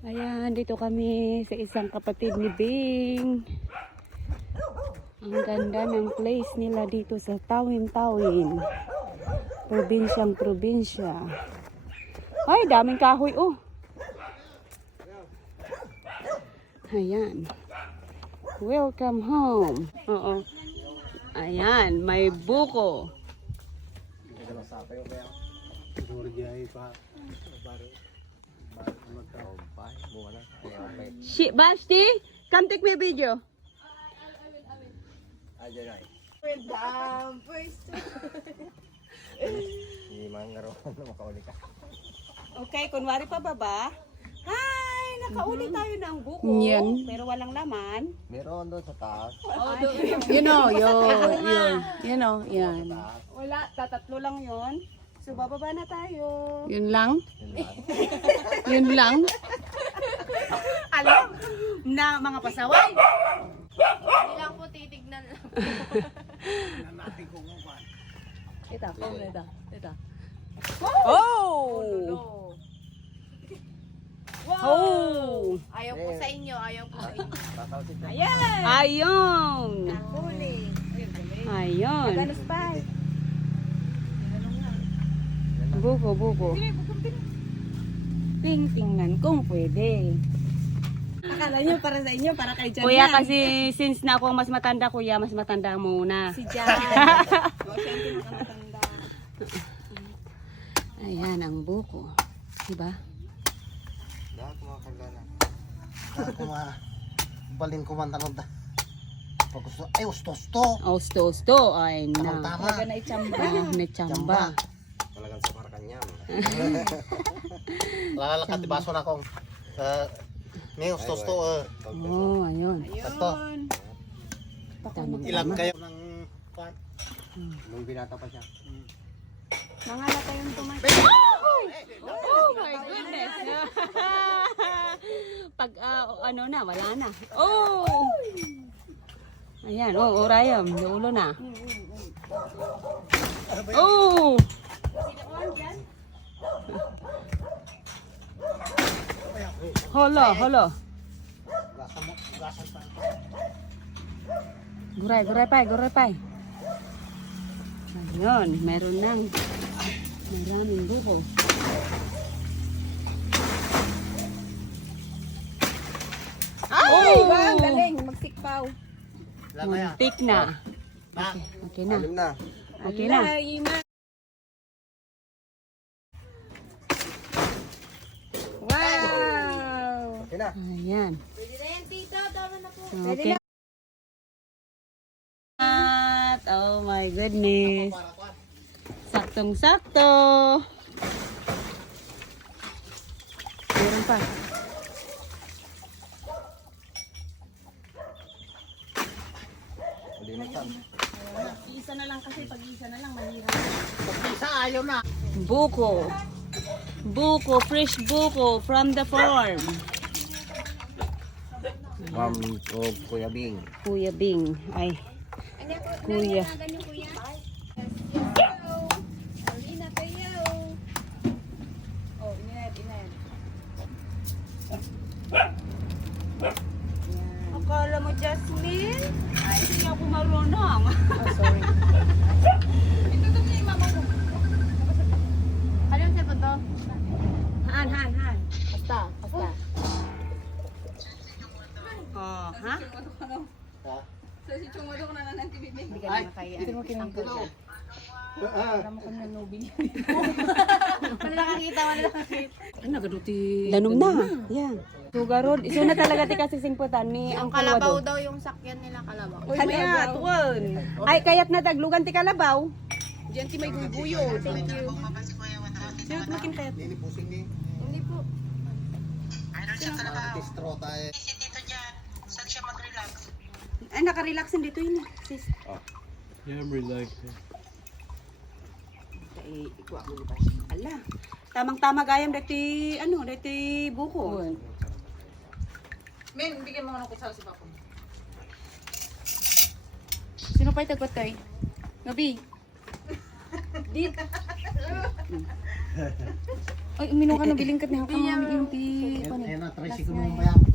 Ayan, dito kami sa isang kapatid ni Bing. Ang ganda ng place nila dito sa Tawin-Tawin. Probinsya. Ay, daming kahoy oh. Ayan. Welcome home. Oo. Ayan, may buko. Basti, come take me a video. Okay, kunwari pa baba. Hi, nakauli tayo ng buko. Yan. Pero walang laman. Meron doon sa taas. You know, yan. Wala, tatatlo lang yon. So, bababa na tayo. Yun lang? Yun lang? Alam na mga pasaway. Hindi lang po titignan lang. Ito. Oh! Oh! Ayaw po sa inyo, ayaw po sa inyo. Ayan. Ayun. Ayun. Buko. Tingnan kung pwede. Akala nyo para sa inyo, para kay Jan Kuya, yan. kasi since na ako ang mas matanda, kuya, mas matanda muna. Si Jan. Siyempre makamatanda. Ayan ang buko. Diba? Dahil kumakagana. Dahil balin ko man tanong da. Pagkusto, ay usto-usto. Osto. Ay Tamang na. tama. Talaga na ichamba. Nechamba. Talagang sa Paracanang. Lalalakat baso na akong may usto-usto. Oh, ayun. Tato. Tamang Ilan tama. kayo ng pan? Nung binata pa siya. Mga lata yung tumayo. Oh my goodness. Pag ano na, wala na. Oh! Ayan, orayam. Ulo na. Oh! Holo. Guray pa. Ayun, meron nang maraming buko. Ay! Bang, galing. Magsikpaw. Ilan kaya? Muntik na. Na. Okay na. Alim na. Okay na. Wow! Okay na. Ayan. Pwede na yan, tito. Tama na po. Okay. At, oh my goodness. Saktong-sakto. Meron pa. Malinisan. Isa na lang kasi, pag-isa na lang, mahirap. Isa ayaw na. Buko. Fresh buko from the farm. Ma'am o Kuya Bing. Kuya Bing. Ay, kuya. Ganyan, kuya. Alina kayo. Oh, inayad. Akala mo, Jasmine? Ay, hindi ako marunong. Oh, sorry. Ano yung sabi to? Han. Basta. Oh, ha? Hindi ka na makaya. Ito mo kinangkot siya. Para mo kami nanubing. Wala nakakita, wala nakakita. Ay, nagaduti. Danom na. Yan. Sugarod. Iso na talaga ti kasi singputan ni Yung ang kalabaw kalwado. daw yung sakyan nila, kalabaw. Uy, maya, tuwan. Ay, kaya't na taglugan ti kalabaw. Diyan ti may guguyo. Thank you. Sino tumakin kaya? Hindi pusing ni. Hindi po. Distro tayo. Ay, nakarelaxin dito yun. Sis. Yeah, I'm relaxing. Ay, ikuha mo ba? Ala. Tamang-tama gayam dati, dati buko. Men, bigyan mo nga ng kutsara si Papa. Sino pa itagpat kayo? Gabi. Dit. Ay, uminom ka ng bilingkat ni Hakang mami yung ti. Ayan na, try Sige mo ba yan?